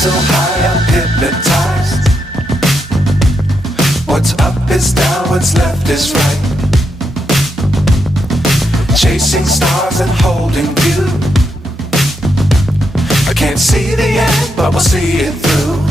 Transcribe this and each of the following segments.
so high I'm hypnotized. What's up is down, what's left is right. Chasing stars and holding you. I can't see the end, but we'll see it through.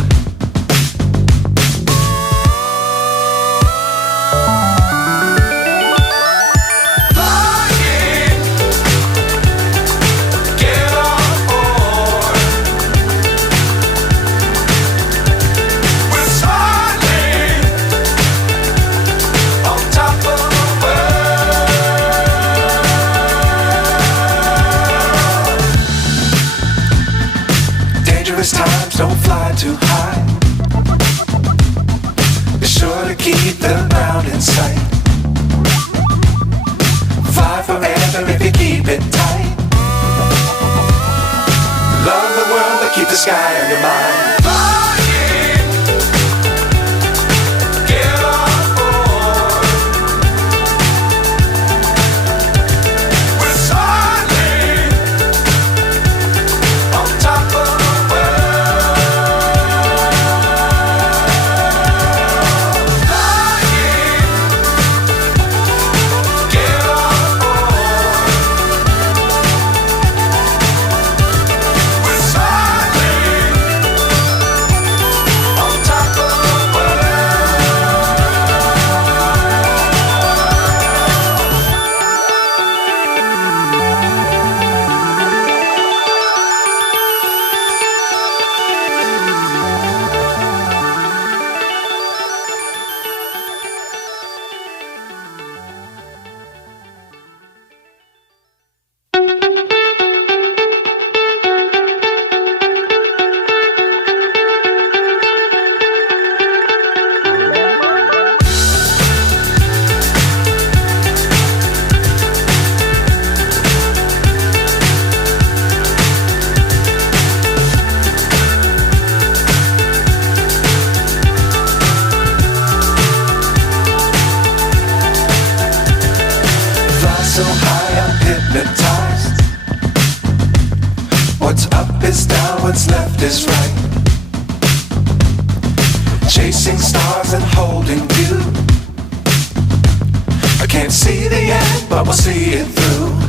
Times don't fly too high. Be sure to keep the ground in sight. Fly forever if you keep it tight. Love the world but keep the sky on your mind. So high I'm hypnotized. What's up is down, what's left is right. Chasing stars and holding you. I can't see the end, but we'll see it through.